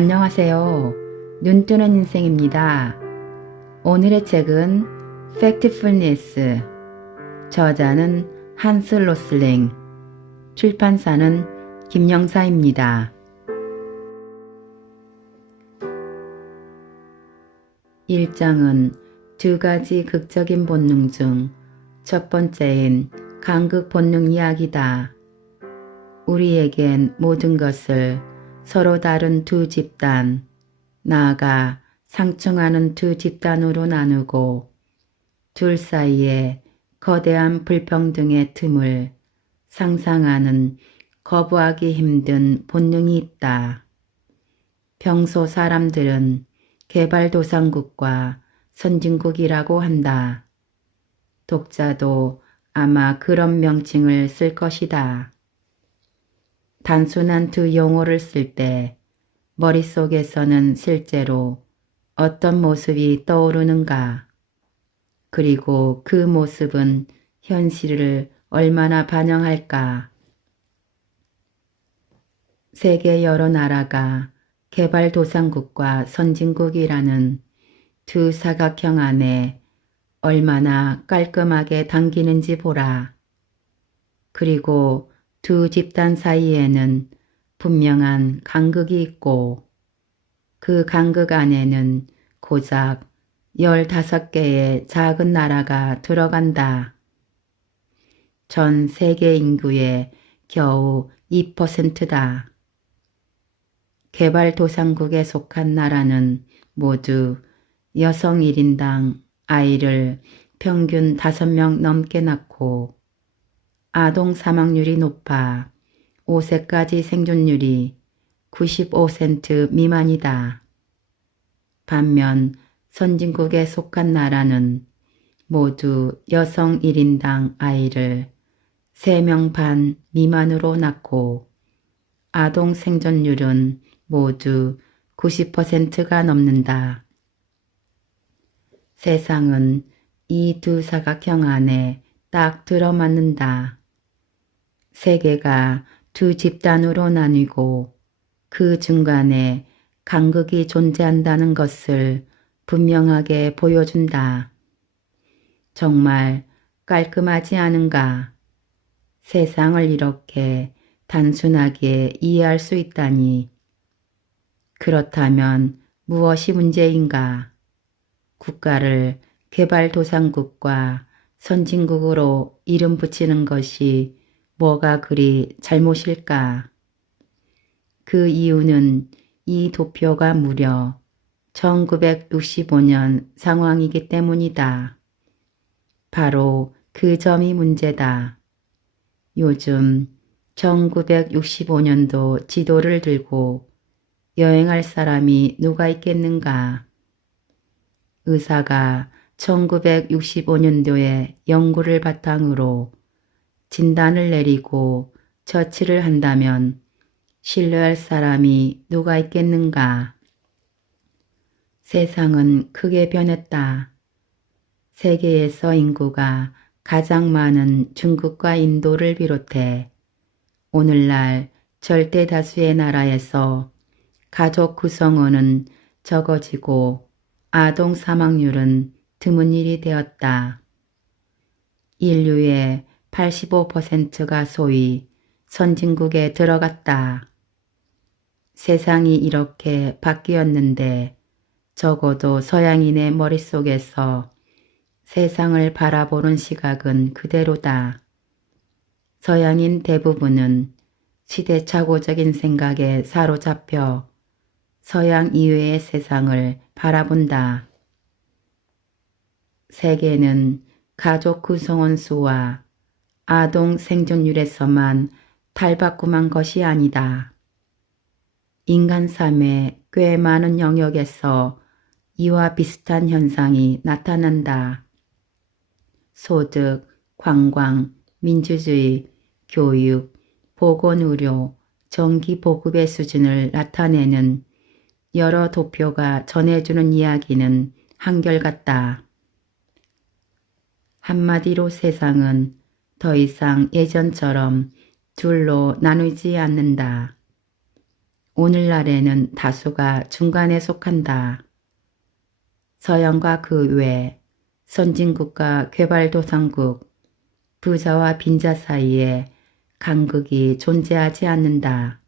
안녕하세요. 눈뜨는 인생입니다. 오늘의 책은 Factfulness, 저자는 한스 로슬링, 출판사는 김영사입니다. 1장은 두 가지 극적인 본능 중 첫 번째인 간극 본능 이야기다. 우리에겐 모든 것을 서로 다른 두 집단, 나아가 상충하는 두 집단으로 나누고 둘 사이에 거대한 불평등의 틈을 상상하는 거부하기 힘든 본능이 있다. 평소 사람들은 개발도상국과 선진국이라고 한다. 독자도 아마 그런 명칭을 쓸 것이다. 단순한 두 용어를 쓸 때 머릿속에서는 실제로 어떤 모습이 떠오르는가? 그리고 그 모습은 현실을 얼마나 반영할까? 세계 여러 나라가 개발도상국과 선진국이라는 두 사각형 안에 얼마나 깔끔하게 당기는지 보라. 그리고 두 집단 사이에는 분명한 간극이 있고 그 간극 안에는 고작 15개의 작은 나라가 들어간다. 전 세계 인구의 겨우 2%다. 개발도상국에 속한 나라는 모두 여성 1인당 아이를 평균 5명 넘게 낳고 아동 사망률이 높아 5세까지 생존율이 95% 미만이다. 반면 선진국에 속한 나라는 모두 여성 1인당 아이를 3명 반 미만으로 낳고 아동 생존율은 모두 90%가 넘는다. 세상은 이 두 사각형 안에 딱 들어맞는다. 세계가 두 집단으로 나뉘고 그 중간에 간극이 존재한다는 것을 분명하게 보여준다. 정말 깔끔하지 않은가? 세상을 이렇게 단순하게 이해할 수 있다니. 그렇다면 무엇이 문제인가? 국가를 개발도상국과 선진국으로 이름 붙이는 것이 뭐가 그리 잘못일까? 그 이유는 이 도표가 무려 1965년 상황이기 때문이다. 바로 그 점이 문제다. 요즘 1965년도 지도를 들고 여행할 사람이 누가 있겠는가? 의사가 1965년도의 연구를 바탕으로 진단을 내리고 처치를 한다면 신뢰할 사람이 누가 있겠는가? 세상은 크게 변했다. 세계에서 인구가 가장 많은 중국과 인도를 비롯해 오늘날 절대 다수의 나라에서 가족 구성원은 적어지고 아동 사망률은 드문 일이 되었다. 인류의 85%가 소위 선진국에 들어갔다. 세상이 이렇게 바뀌었는데 적어도 서양인의 머릿속에서 세상을 바라보는 시각은 그대로다. 서양인 대부분은 시대착오적인 생각에 사로잡혀 서양 이외의 세상을 바라본다. 세계는 가족 구성원 수와 아동 생존율에서만 탈바꿈한 것이 아니다. 인간 삶의 꽤 많은 영역에서 이와 비슷한 현상이 나타난다. 소득, 관광, 민주주의, 교육, 보건의료, 전기보급의 수준을 나타내는 여러 도표가 전해주는 이야기는 한결같다. 한마디로 세상은 더 이상 예전처럼 둘로 나누지 않는다. 오늘날에는 다수가 중간에 속한다. 서양과 그 외, 선진국과 개발도상국, 부자와 빈자 사이에 간극이 존재하지 않는다.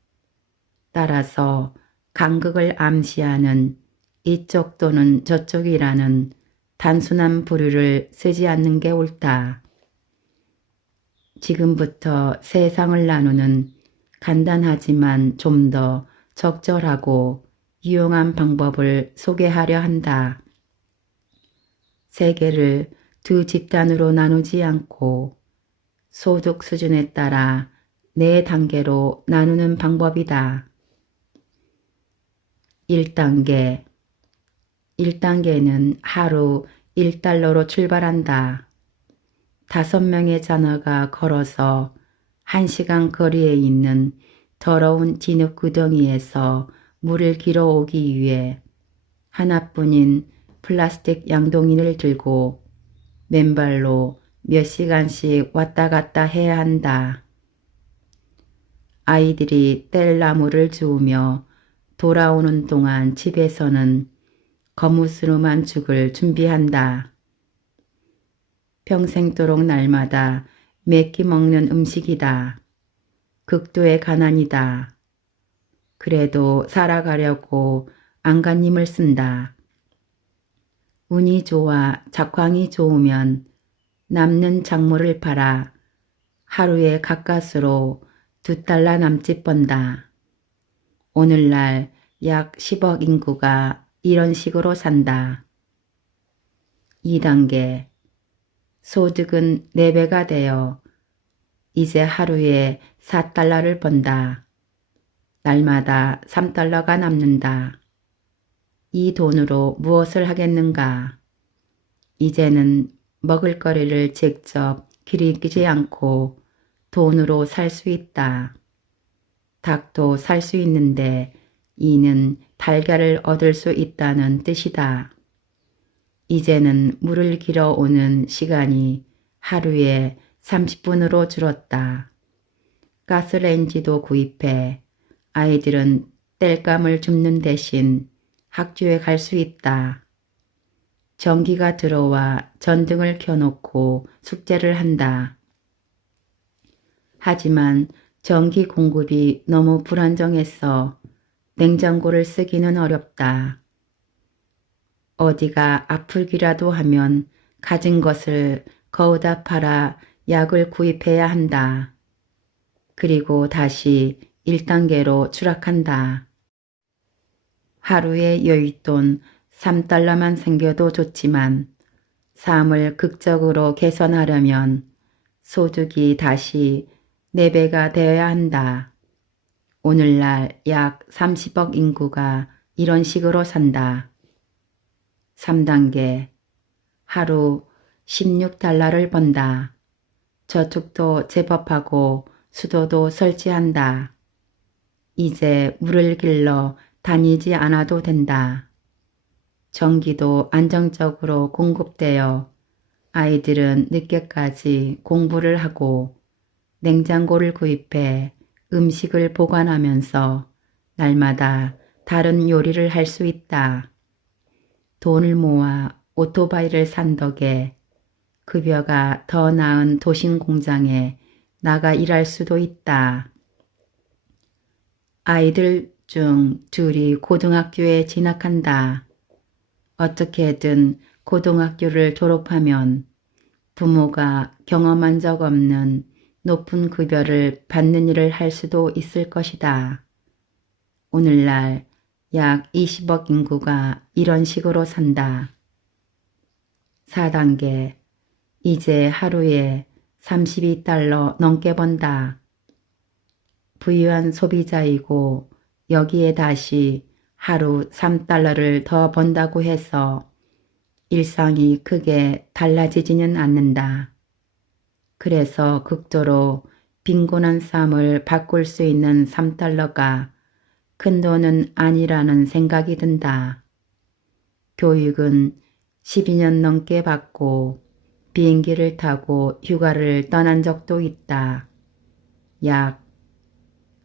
따라서 간극을 암시하는 이쪽 또는 저쪽이라는 단순한 부류를 쓰지 않는 게 옳다. 지금부터 세상을 나누는 간단하지만 좀 더 적절하고 유용한 방법을 소개하려 한다. 세계를 두 집단으로 나누지 않고 소득 수준에 따라 4단계로 나누는 방법이다. 1단계 1단계는 하루 1달러로 출발한다. 5명의 자녀가 걸어서 1시간 거리에 있는 더러운 진흙 구덩이에서 물을 길어 오기 위해 하나뿐인 플라스틱 양동이를 들고 맨발로 몇 시간씩 왔다 갔다 해야 한다. 아이들이 뗄나무를 주우며 돌아오는 동안 집에서는 거무스름한 죽을 준비한다. 평생도록 날마다 매끼 먹는 음식이다. 극도의 가난이다. 그래도 살아가려고 안간힘을 쓴다. 운이 좋아 작황이 좋으면 남는 작물을 팔아 하루에 가까스로 2달러 남짓 번다. 오늘날 약 10억 인구가 이런 식으로 산다. 2단계 소득은 4배가 되어 이제 하루에 4달러를 번다. 날마다 3달러가 남는다. 이 돈으로 무엇을 하겠는가? 이제는 먹을거리를 직접 기르지 않고 돈으로 살 수 있다. 닭도 살 수 있는데 이는 달걀을 얻을 수 있다는 뜻이다. 이제는 물을 길어 오는 시간이 하루에 30분으로 줄었다. 가스레인지도 구입해 아이들은 땔감을 줍는 대신 학교에 갈 수 있다. 전기가 들어와 전등을 켜놓고 숙제를 한다. 하지만 전기 공급이 너무 불안정해서 냉장고를 쓰기는 어렵다. 어디가 아프기라도 하면 가진 것을 거의다 팔아 약을 구입해야 한다. 그리고 다시 1단계로 추락한다. 하루에 여윳돈 3달러만 생겨도 좋지만 삶을 극적으로 개선하려면 소득이 다시 4배가 되어야 한다. 오늘날 약 30억 인구가 이런 식으로 산다. 3단계 하루 16달러를 번다. 저축도 제법 하고 수도도 설치한다. 이제 물을 길러 다니지 않아도 된다. 전기도 안정적으로 공급되어 아이들은 늦게까지 공부를 하고 냉장고를 구입해 음식을 보관하면서 날마다 다른 요리를 할 수 있다. 돈을 모아 오토바이를 산 덕에 급여가 더 나은 도심 공장에 나가 일할 수도 있다. 아이들 중 2이 고등학교에 진학한다. 어떻게든 고등학교를 졸업하면 부모가 경험한 적 없는 높은 급여를 받는 일을 할 수도 있을 것이다. 오늘날 약 20억 인구가 이런 식으로 산다. 4단계 이제 하루에 32달러 넘게 번다. 부유한 소비자이고 여기에 다시 하루 3달러를 더 번다고 해서 일상이 크게 달라지지는 않는다. 그래서 극도로 빈곤한 삶을 바꿀 수 있는 3달러가 큰 돈은 아니라는 생각이 든다. 교육은 12년 넘게 받고 비행기를 타고 휴가를 떠난 적도 있다. 약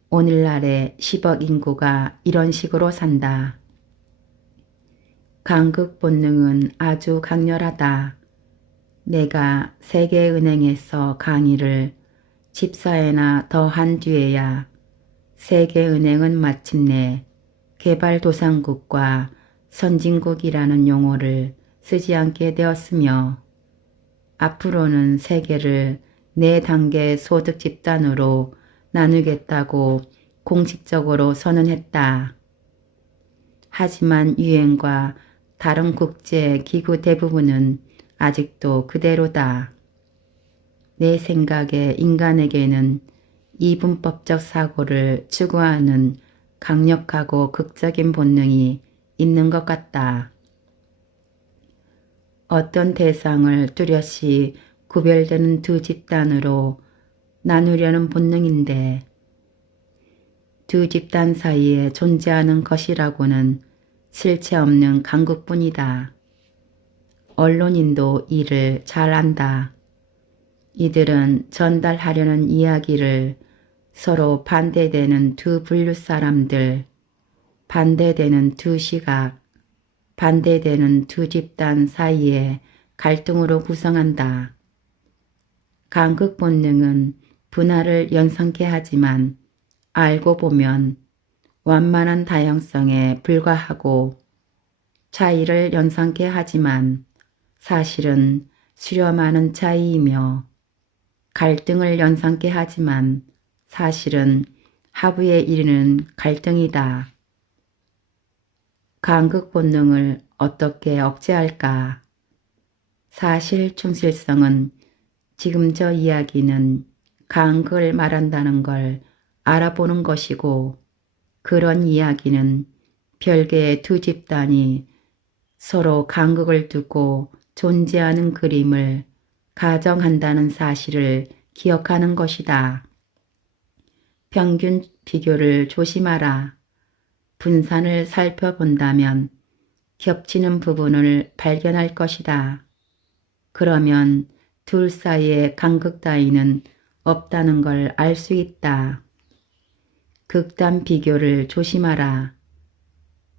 오늘날의 10억 인구가 이런 식으로 산다. 간극 본능은 아주 강렬하다. 내가 세계은행에서 강의를 집사에나 더 한 뒤에야 세계은행은 마침내 개발도상국과 선진국이라는 용어를 쓰지 않게 되었으며 앞으로는 세계를 4단계 소득 집단으로 나누겠다고 공식적으로 선언했다. 하지만 유엔과 다른 국제기구 대부분은 아직도 그대로다. 내 생각에 인간에게는 이분법적 사고를 추구하는 강력하고 극적인 본능이 있는 것 같다. 어떤 대상을 뚜렷이 구별되는 두 집단으로 나누려는 본능인데 두 집단 사이에 존재하는 것이라고는 실체 없는 간극뿐이다. 언론인도 이를 잘 안다. 이들은 전달하려는 이야기를 서로 반대되는 두 분류 사람들, 반대되는 두 시각, 반대되는 두 집단 사이의 갈등으로 구성한다. 간극 본능은 분할을 연상케 하지만 알고 보면 완만한 다양성에 불과하고 차이를 연상케 하지만 사실은 수렴하는 차이이며 갈등을 연상케 하지만 사실은 하부에 이르는 갈등이다. 간극 본능을 어떻게 억제할까? 사실 충실성은 지금 저 이야기는 간극을 말한다는 걸 알아보는 것이고 그런 이야기는 별개의 두 집단이 서로 간극을 두고 존재하는 그림을 가정한다는 사실을 기억하는 것이다. 평균 비교를 조심하라. 분산을 살펴본다면 겹치는 부분을 발견할 것이다. 그러면 둘 사이의 간극 따위는 없다는 걸 알 수 있다. 극단 비교를 조심하라.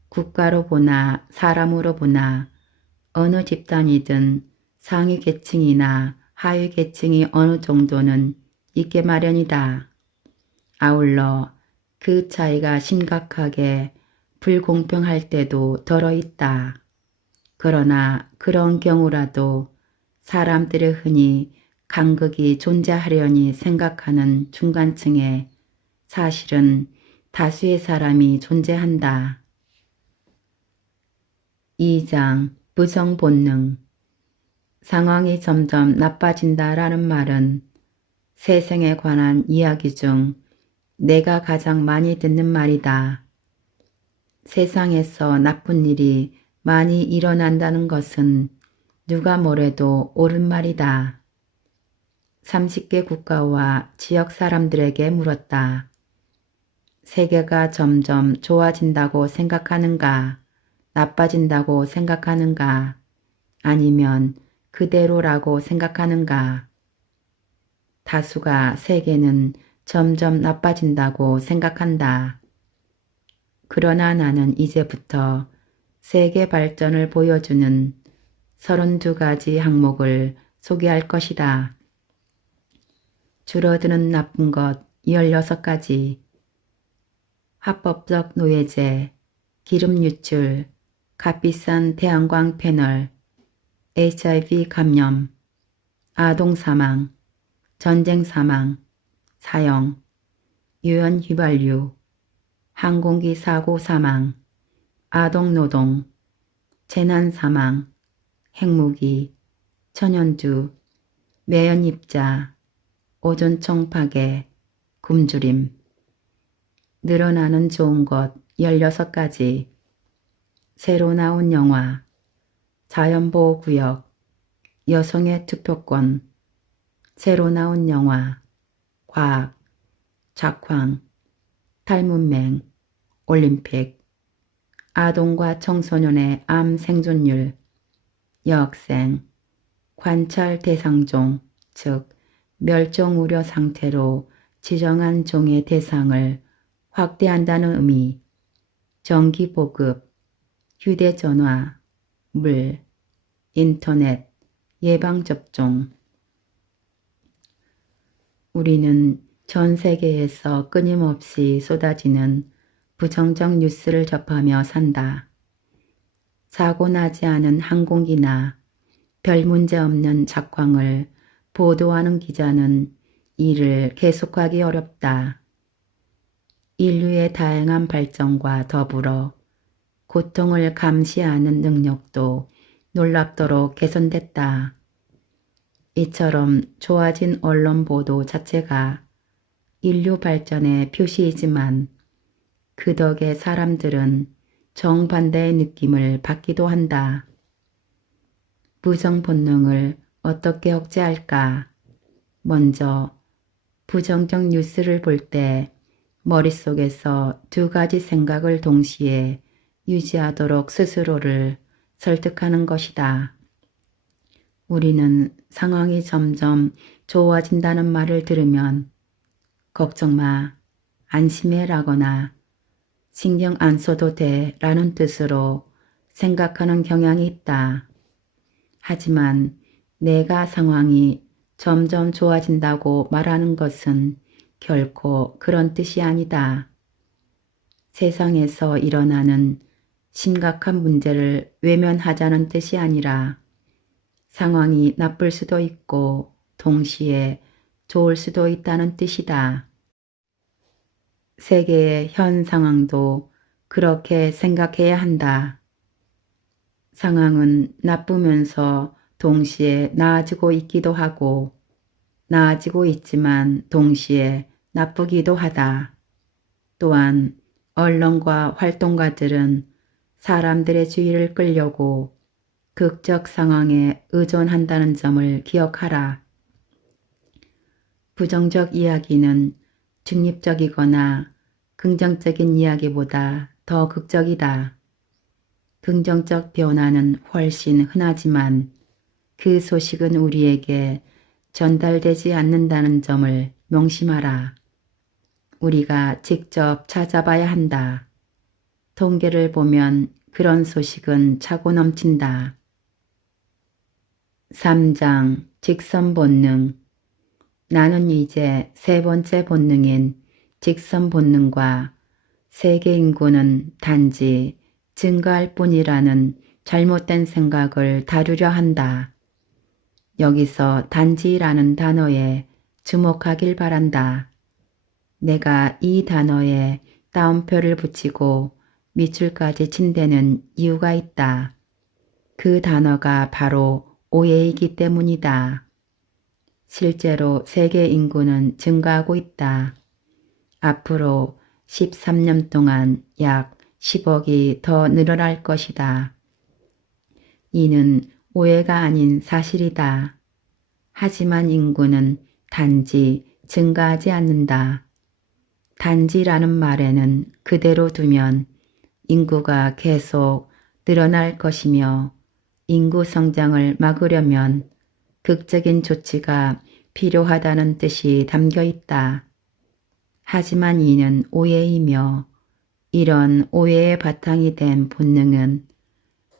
국가로 보나 사람으로 보나 어느 집단이든 상위 계층이나 하위 계층이 어느 정도는 있게 마련이다. 아울러 그 차이가 심각하게 불공평할 때도 덜어 있다. 그러나 그런 경우라도 사람들이 흔히 간극이 존재하려니 생각하는 중간층에 사실은 다수의 사람이 존재한다. 2장 부정본능. 상황이 점점 나빠진다라는 말은 세상에 관한 이야기 중 내가 가장 많이 듣는 말이다. 세상에서 나쁜 일이 많이 일어난다는 것은 누가 뭐래도 옳은 말이다. 30개 국가와 지역 사람들에게 물었다. 세계가 점점 좋아진다고 생각하는가? 나빠진다고 생각하는가? 아니면 그대로라고 생각하는가? 다수가 세계는 점점 나빠진다고 생각한다. 그러나 나는 이제부터 세계 발전을 보여주는 32가지 항목을 소개할 것이다. 줄어드는 나쁜 것 16가지, 합법적 노예제, 기름 유출, 값비싼 태양광 패널, HIV 감염, 아동 사망, 전쟁 사망, 사형, 유연 휘발유, 항공기 사고 사망, 아동 노동, 재난 사망, 핵무기, 천연두, 매연입자, 오존청 파괴, 굶주림, 늘어나는 좋은 것 16가지, 새로 나온 영화, 자연보호구역, 여성의 투표권, 새로 나온 영화, 과학, 작황, 탈문맹, 올림픽, 아동과 청소년의 암 생존율, 여학생, 관찰 대상종, 즉 멸종 우려 상태로 지정한 종의 대상을 확대한다는 의미, 전기 보급, 휴대전화, 물, 인터넷, 예방접종. 우리는 전 세계에서 끊임없이 쏟아지는 부정적 뉴스를 접하며 산다. 사고 나지 않은 항공기나 별 문제 없는 작황을 보도하는 기자는 일을 계속하기 어렵다. 인류의 다양한 발전과 더불어 고통을 감시하는 능력도 놀랍도록 개선됐다. 이처럼 좋아진 언론 보도 자체가 인류 발전의 표시이지만 그 덕에 사람들은 정반대의 느낌을 받기도 한다. 부정 본능을 어떻게 억제할까? 먼저 부정적 뉴스를 볼 때 머릿속에서 두 가지 생각을 동시에 유지하도록 스스로를 설득하는 것이다. 우리는 상황이 점점 좋아진다는 말을 들으면 걱정 마, 안심해 라거나 신경 안 써도 돼 라는 뜻으로 생각하는 경향이 있다. 하지만 내가 상황이 점점 좋아진다고 말하는 것은 결코 그런 뜻이 아니다. 세상에서 일어나는 심각한 문제를 외면하자는 뜻이 아니라 상황이 나쁠 수도 있고 동시에 좋을 수도 있다는 뜻이다. 세계의 현 상황도 그렇게 생각해야 한다. 상황은 나쁘면서 동시에 나아지고 있기도 하고 나아지고 있지만 동시에 나쁘기도 하다. 또한 언론과 활동가들은 사람들의 주의를 끌려고 극적 상황에 의존한다는 점을 기억하라. 부정적 이야기는 중립적이거나 긍정적인 이야기보다 더 극적이다. 긍정적 변화는 훨씬 흔하지만 그 소식은 우리에게 전달되지 않는다는 점을 명심하라. 우리가 직접 찾아봐야 한다. 통계를 보면 그런 소식은 차고 넘친다. 3장 직선 본능. 나는 이제 세 번째 본능인 직선 본능과 세계 인구는 단지 증가할 뿐이라는 잘못된 생각을 다루려 한다. 여기서 단지라는 단어에 주목하길 바란다. 내가 이 단어에 따옴표를 붙이고 밑줄까지 친 데는 이유가 있다. 그 단어가 바로 오해이기 때문이다. 실제로 세계 인구는 증가하고 있다. 앞으로 13년 동안 약 10억이 더 늘어날 것이다. 이는 오해가 아닌 사실이다. 하지만 인구는 단지 증가하지 않는다. 단지라는 말에는 그대로 두면 인구가 계속 늘어날 것이며 인구 성장을 막으려면 극적인 조치가 필요하다는 뜻이 담겨 있다. 하지만 이는 오해이며 이런 오해의 바탕이 된 본능은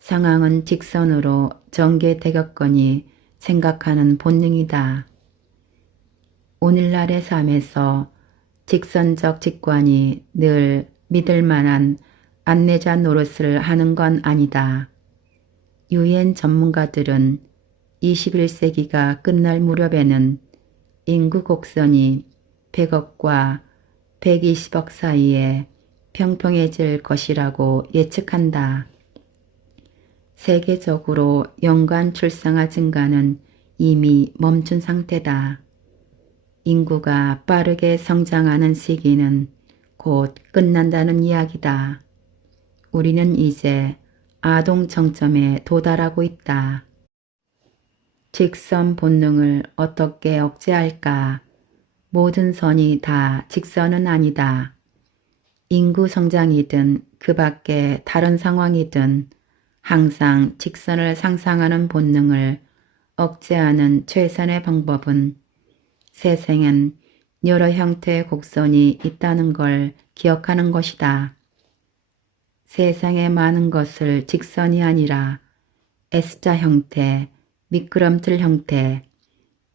상황은 직선으로 전개되겠거니 생각하는 본능이다. 오늘날의 삶에서 직선적 직관이 늘 믿을 만한 안내자 노릇을 하는 건 아니다. 유엔 전문가들은 21세기가 끝날 무렵에는 인구 곡선이 100억과 120억 사이에 평평해질 것이라고 예측한다. 세계적으로 연간 출생아 증가는 이미 멈춘 상태다. 인구가 빠르게 성장하는 시기는 곧 끝난다는 이야기다. 우리는 이제 아동 정점에 도달하고 있다. 직선 본능을 어떻게 억제할까? 모든 선이 다 직선은 아니다. 인구 성장이든 그 밖에 다른 상황이든 항상 직선을 상상하는 본능을 억제하는 최선의 방법은 세상엔 여러 형태의 곡선이 있다는 걸 기억하는 것이다. 세상의 많은 것을 직선이 아니라 S자 형태, 미끄럼틀 형태,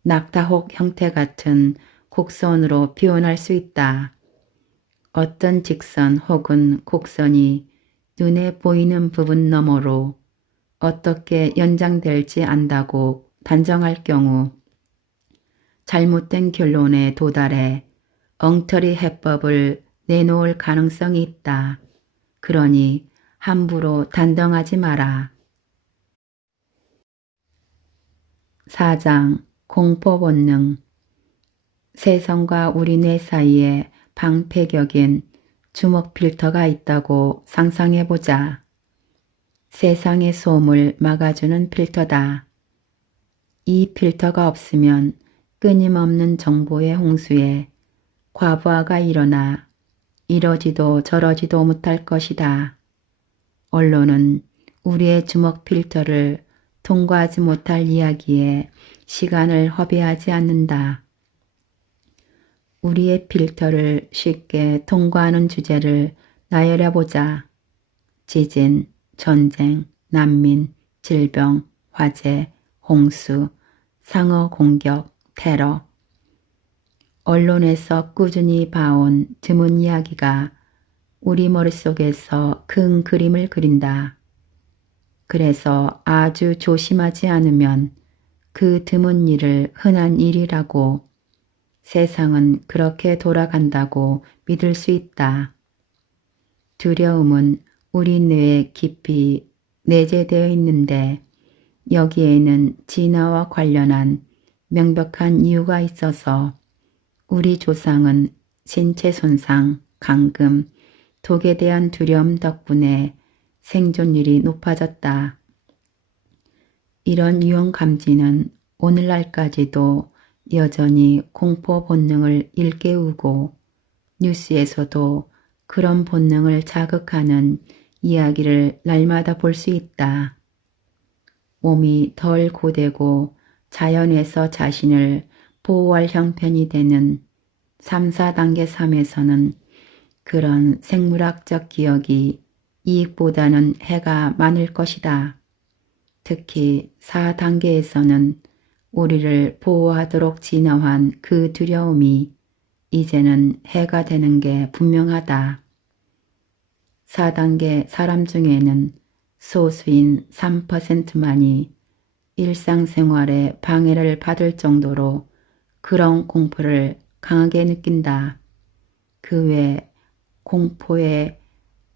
낙타혹 형태 같은 곡선으로 표현할 수 있다. 어떤 직선 혹은 곡선이 눈에 보이는 부분 너머로 어떻게 연장될지 안다고 단정할 경우 잘못된 결론에 도달해 엉터리 해법을 내놓을 가능성이 있다. 그러니 함부로 단정하지 마라. 4장 공포 본능. 세상과 우리 뇌 사이에 방패격인 주먹 필터가 있다고 상상해보자. 세상의 소음을 막아주는 필터다. 이 필터가 없으면 끊임없는 정보의 홍수에 과부하가 일어나 이러지도 저러지도 못할 것이다. 언론은 우리의 주먹 필터를 통과하지 못할 이야기에 시간을 허비하지 않는다. 우리의 필터를 쉽게 통과하는 주제를 나열해보자. 지진, 전쟁, 난민, 질병, 화재, 홍수, 상어 공격, 테러. 언론에서 꾸준히 봐온 드문 이야기가 우리 머릿속에서 큰 그림을 그린다. 그래서 아주 조심하지 않으면 그 드문 일을 흔한 일이라고, 세상은 그렇게 돌아간다고 믿을 수 있다. 두려움은 우리 뇌에 깊이 내재되어 있는데 여기에는 진화와 관련한 명백한 이유가 있어서 우리 조상은 신체 손상, 감금, 독에 대한 두려움 덕분에 생존율이 높아졌다. 이런 유형 감지는 오늘날까지도 여전히 공포 본능을 일깨우고 뉴스에서도 그런 본능을 자극하는 이야기를 날마다 볼 수 있다. 몸이 덜 고되고 자연에서 자신을 보호할 형편이 되는 3, 4단계 삶에서는 그런 생물학적 기억이 이익보다는 해가 많을 것이다. 특히 4단계에서는 우리를 보호하도록 진화한 그 두려움이 이제는 해가 되는 게 분명하다. 4단계 사람 중에는 소수인 3%만이 일상생활에 방해를 받을 정도로 그런 공포를 강하게 느낀다. 그 외 공포에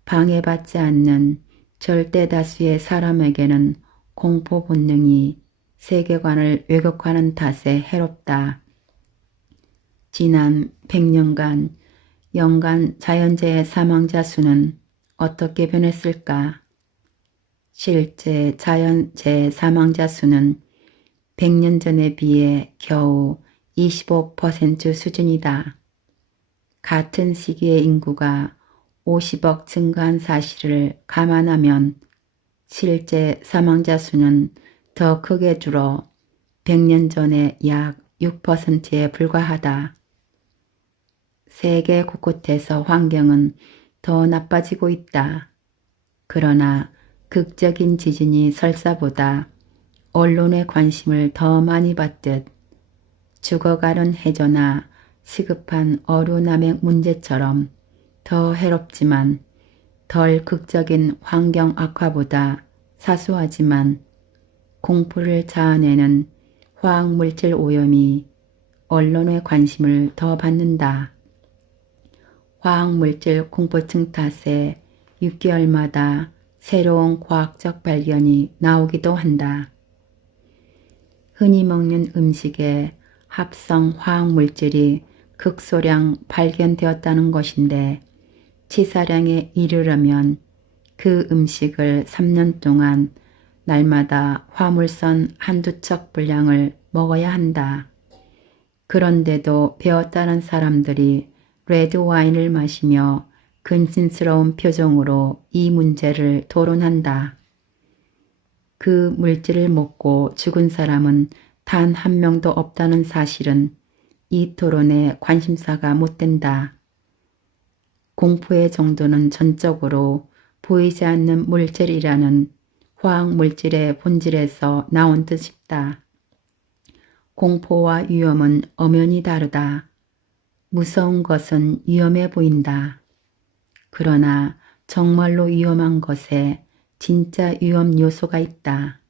방해받지 않는 절대 다수의 사람에게는 공포 본능이 세계관을 왜곡하는 탓에 해롭다. 지난 100년간 연간 자연재해 사망자 수는 어떻게 변했을까? 실제 자연재해 사망자 수는 100년 전에 비해 겨우 25% 수준이다. 같은 시기의 인구가 50억 증가한 사실을 감안하면 실제 사망자 수는 더 크게 줄어 100년 전의 약 6%에 불과하다. 세계 곳곳에서 환경은 더 나빠지고 있다. 그러나 극적인 지진이 설사보다 언론의 관심을 더 많이 받듯 죽어가는 해저나 시급한 어류남획 문제처럼 더 해롭지만 덜 극적인 환경 악화보다 사소하지만 공포를 자아내는 화학물질 오염이 언론의 관심을 더 받는다. 화학물질 공포증 탓에 6개월마다 새로운 과학적 발견이 나오기도 한다. 흔히 먹는 음식에 합성 화학물질이 극소량 발견되었다는 것인데 치사량에 이르려면 그 음식을 3년 동안 날마다 화물선 한두 척 분량을 먹어야 한다. 그런데도 배웠다는 사람들이 레드 와인을 마시며 근심스러운 표정으로 이 문제를 토론한다. 그 물질을 먹고 죽은 사람은 단 한 명도 없다는 사실은 이 토론에 관심사가 못 된다. 공포의 정도는 전적으로 보이지 않는 물질이라는 화학물질의 본질에서 나온 듯 싶다. 공포와 위험은 엄연히 다르다. 무서운 것은 위험해 보인다. 그러나 정말로 위험한 것에 진짜 위험 요소가 있다.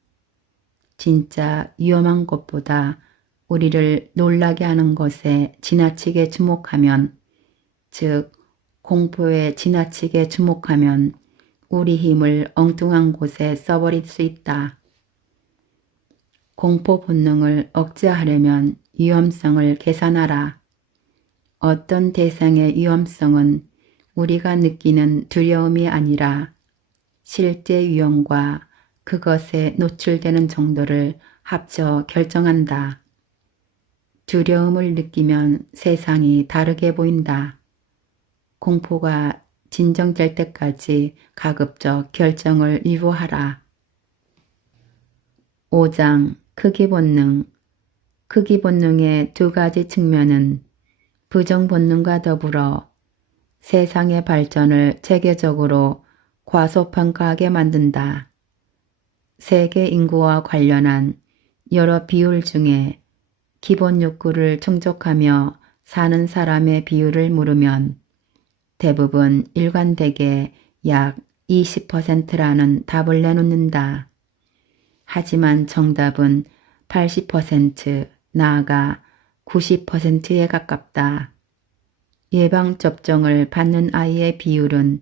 진짜 위험한 것보다 우리를 놀라게 하는 것에 지나치게 주목하면, 즉 공포에 지나치게 주목하면 우리 힘을 엉뚱한 곳에 써버릴 수 있다. 공포 본능을 억제하려면 위험성을 계산하라. 어떤 대상의 위험성은 우리가 느끼는 두려움이 아니라 실제 위험과 그것에 노출되는 정도를 합쳐 결정한다. 두려움을 느끼면 세상이 다르게 보인다. 공포가 진정될 때까지 가급적 결정을 유보하라. 5장 크기 본능. 크기 본능의 두 가지 측면은 부정 본능과 더불어 세상의 발전을 체계적으로 과소평가하게 만든다. 세계 인구와 관련한 여러 비율 중에 기본 욕구를 충족하며 사는 사람의 비율을 물으면 대부분 일관되게 약 20%라는 답을 내놓는다. 하지만 정답은 80%, 나아가 90%에 가깝다. 예방접종을 받는 아이의 비율은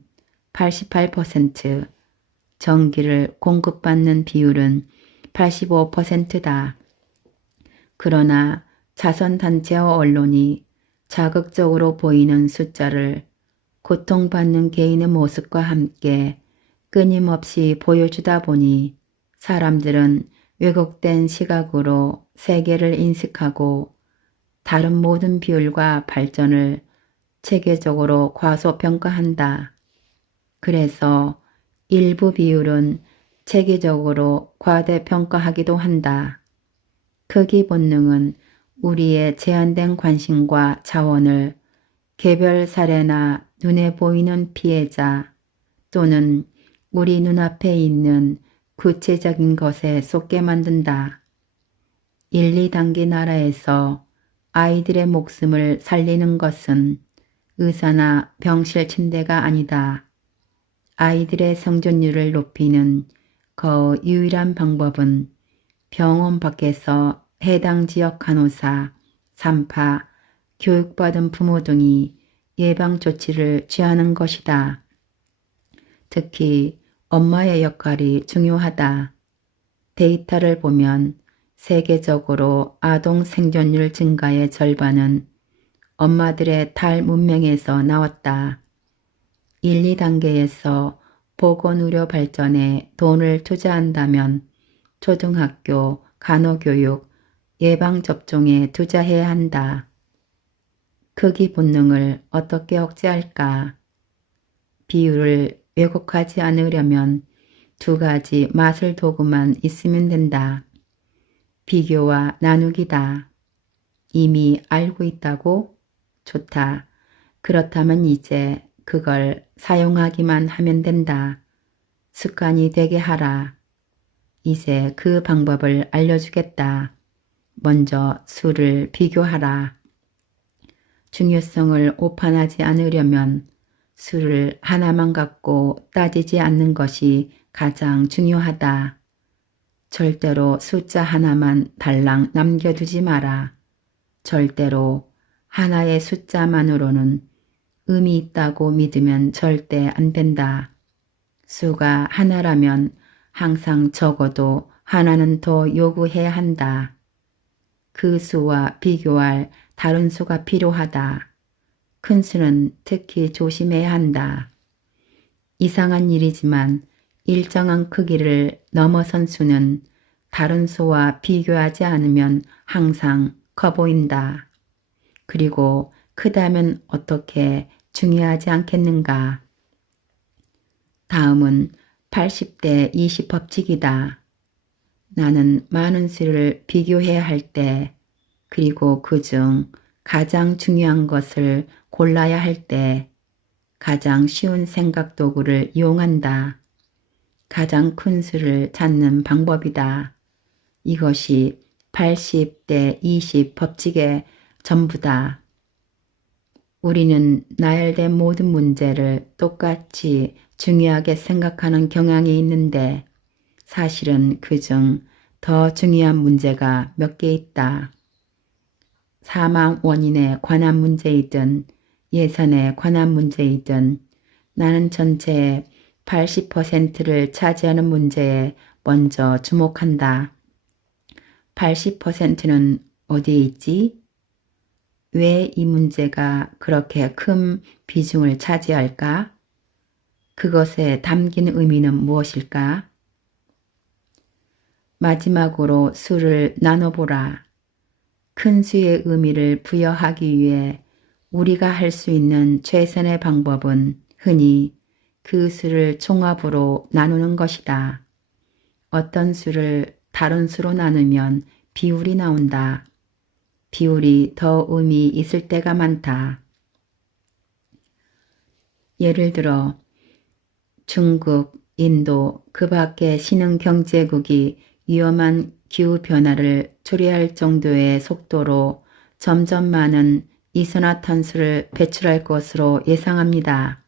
88%, 전기를 공급받는 비율은 85%다. 그러나 자선단체와 언론이 자극적으로 보이는 숫자를 고통받는 개인의 모습과 함께 끊임없이 보여주다 보니 사람들은 왜곡된 시각으로 세계를 인식하고 다른 모든 비율과 발전을 체계적으로 과소평가한다. 그래서 일부 비율은 체계적으로 과대평가하기도 한다. 크기 본능은 우리의 제한된 관심과 자원을 개별 사례나 눈에 보이는 피해자 또는 우리 눈앞에 있는 구체적인 것에 쏟게 만든다. 1, 2단계 나라에서 아이들의 목숨을 살리는 것은 의사나 병실 침대가 아니다. 아이들의 생존율을 높이는 그 유일한 방법은 병원 밖에서 해당 지역 간호사, 산파, 교육받은 부모 등이 예방조치를 취하는 것이다. 특히 엄마의 역할이 중요하다. 데이터를 보면 세계적으로 아동 생존율 증가의 절반은 엄마들의 탈문명에서 나왔다. 1, 2단계에서 보건의료 발전에 돈을 투자한다면 초등학교, 간호교육, 예방접종에 투자해야 한다. 크기 본능을 어떻게 억제할까? 비율을 왜곡하지 않으려면 두 가지 맛을 도구만 있으면 된다. 비교와 나누기다. 이미 알고 있다고? 좋다. 그렇다면 이제 그걸 사용하기만 하면 된다. 습관이 되게 하라. 이제 그 방법을 알려주겠다. 먼저 수를 비교하라. 중요성을 오판하지 않으려면 수를 하나만 갖고 따지지 않는 것이 가장 중요하다. 절대로 숫자 하나만 달랑 남겨두지 마라. 절대로 하나의 숫자만으로는 의미 있다고 믿으면 절대 안 된다. 수가 하나라면 항상 적어도 하나는 더 요구해야 한다. 그 수와 비교할 다른 수가 필요하다. 큰 수는 특히 조심해야 한다. 이상한 일이지만 일정한 크기를 넘어선 수는 다른 수와 비교하지 않으면 항상 커 보인다. 그리고 크다면 어떻게 중요하지 않겠는가? 다음은 80대 20 법칙이다. 나는 많은 수를 비교해야 할 때, 그리고 그중 가장 중요한 것을 골라야 할 때 가장 쉬운 생각 도구를 이용한다. 가장 큰 수를 찾는 방법이다. 이것이 80대 20 법칙의 전부다. 우리는 나열된 모든 문제를 똑같이 중요하게 생각하는 경향이 있는데 사실은 그중 더 중요한 문제가 몇 개 있다. 사망 원인에 관한 문제이든 예산에 관한 문제이든 나는 전체의 80%를 차지하는 문제에 먼저 주목한다. 80%는 어디에 있지? 왜 이 문제가 그렇게 큰 비중을 차지할까? 그것에 담긴 의미는 무엇일까? 마지막으로 수를 나눠보라. 큰 수의 의미를 부여하기 위해 우리가 할 수 있는 최선의 방법은 흔히 그 수를 총합으로 나누는 것이다. 어떤 수를 다른 수로 나누면 비율이 나온다. 비율이 더 의미 있을 때가 많다. 예를 들어 중국, 인도, 그 밖의 신흥 경제국이 위험한 기후변화를 초래할 정도의 속도로 점점 많은 이산화탄소를 배출할 것으로 예상합니다.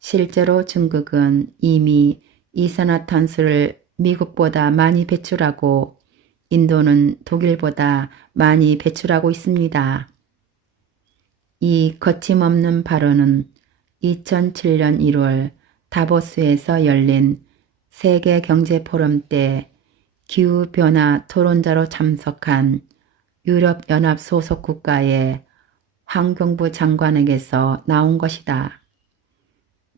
실제로 중국은 이미 이산화탄소를 미국보다 많이 배출하고 인도는 독일보다 많이 배출하고 있습니다. 이 거침없는 발언은 2007년 1월 다보스에서 열린 세계경제포럼 때 기후변화 토론자로 참석한 유럽연합 소속 국가의 환경부 장관에게서 나온 것이다.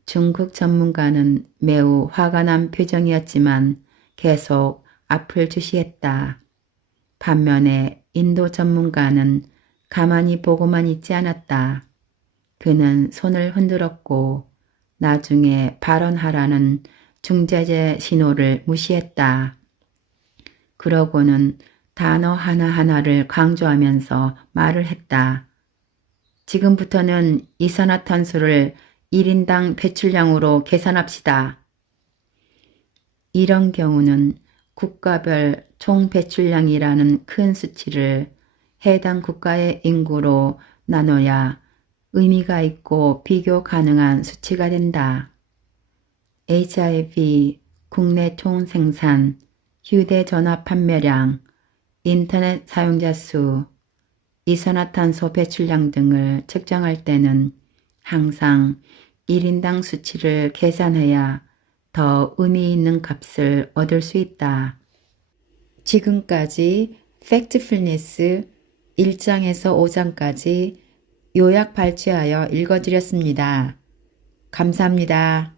중국 전문가는 매우 화가 난 표정이었지만 계속 앞을 주시했다. 반면에 인도 전문가는 가만히 보고만 있지 않았다. 그는 손을 흔들었고 나중에 발언하라는 중재자 신호를 무시했다. 그러고는 단어 하나하나를 강조하면서 말을 했다. 지금부터는 이산화탄소를 1인당 배출량으로 계산합시다. 이런 경우는 국가별 총 배출량이라는 큰 수치를 해당 국가의 인구로 나눠야 의미가 있고 비교 가능한 수치가 된다. HIV, 국내 총 생산, 휴대전화 판매량, 인터넷 사용자 수, 이산화탄소 배출량 등을 측정할 때는 항상 1인당 수치를 계산해야 더 의미 있는 값을 얻을 수 있다. 지금까지 팩트풀니스 1장에서 5장까지 요약 발췌하여 읽어드렸습니다. 감사합니다.